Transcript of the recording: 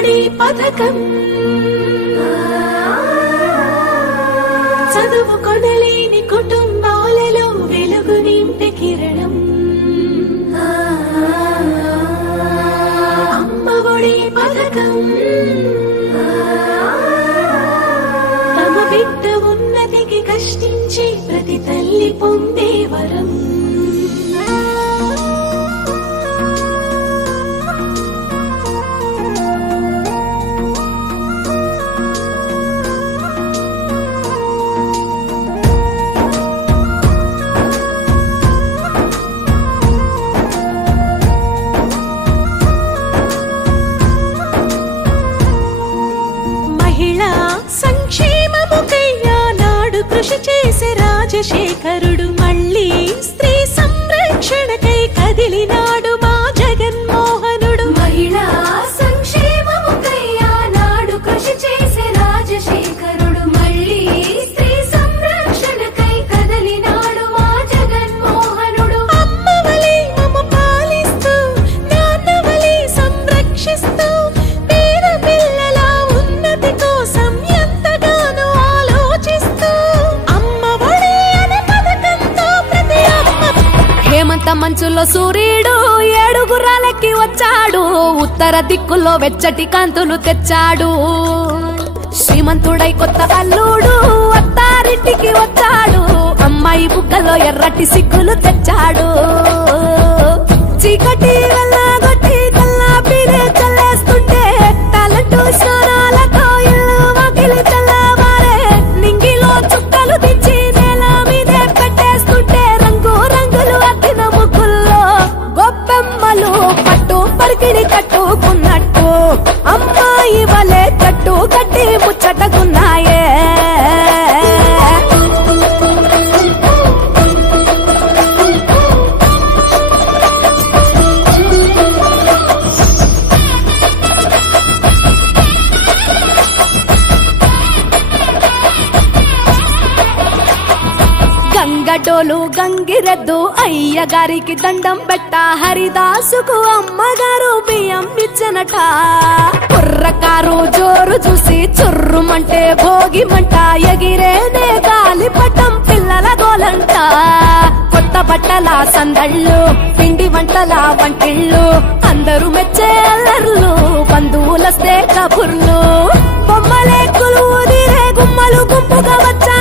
ఒడి పథకం చదువు కొనలేని కుటుంబాలలో వెలుగు నింపే కిరణం అమ్మ ఒడి పథకం తమ బిడ్డ ఉన్నతికి కష్టించే ప్రతి తల్లి పొందే వరం కృషి చేసే రాజశేఖరుడు మళ్ళీ స్త్రీ సంరక్షణకై కదిలినాడు మా జగన్మోహనుడు మహిళా సంక్షేమముకై ఆనాడు కృషి చేసే రాజశేఖరుడు మళ్ళీ స్త్రీ సంరక్షణకై కదిలినాడు మా జగన్మోహనుడు అమ్మవలే మమ్ము పాలిస్తూ నాన్నవలే సంరక్షిస్తూ పేద పిల్లల ఉన్నతి కోసం ఎంతగానో ఆలోచిస్తూ హేమంత మంచులో సూర్యుడు 7 గుర్రాలకి వచ్చాడు ఉత్తర దిక్కులో వెచ్చటి కాంతులు తెచ్చాడు శ్రీమంతుడై కొత్త అల్లుడు అత్తారింటికి వచ్చాడు అమ్మాయి బుగ్గలో ఎర్రటి సిగ్గులు తెచ్చాడు చీకటి వెళ్ళగొట్టి కల్లాపినే చల్లేస్తుంటే టాలెంట్ స్నానాలతో ఇల్లు వాకిలి తెల్లవారే నింగిలో చుక్కలు తెచ్చి నేల మీదే పెట్టేస్తుంటే రంగు రంగులు అద్దిన ముగ్గుల్లో గొప్పెమ్మలు పట్టు పరికిడి కట్టుకున్నట్టు అమ్మాయి వలే కట్టు కట్టి ముచ్చటకున్నాయే గంగటోలు గంగిరెద్దు అయ్యగారికి దండం పెట్ట హరిదాసుకు అమ్మగారు బియ్యం ఇచ్చనట కుర్రకారు జోరు చూసి చుర్రుమంటే భోగిమంట ఎగిరేనే గాలిపటం పిల్లల గోలంట కొత్త బట్టల సందళ్ళు పిండి వంటల వంటిళ్ళు అందరూ మెచ్చే అల్లర్లు బంధువులస్తే కబుర్లు బొమ్మలే కొలువుదిరే గుమ్మలు గుంపుగా వచ్చా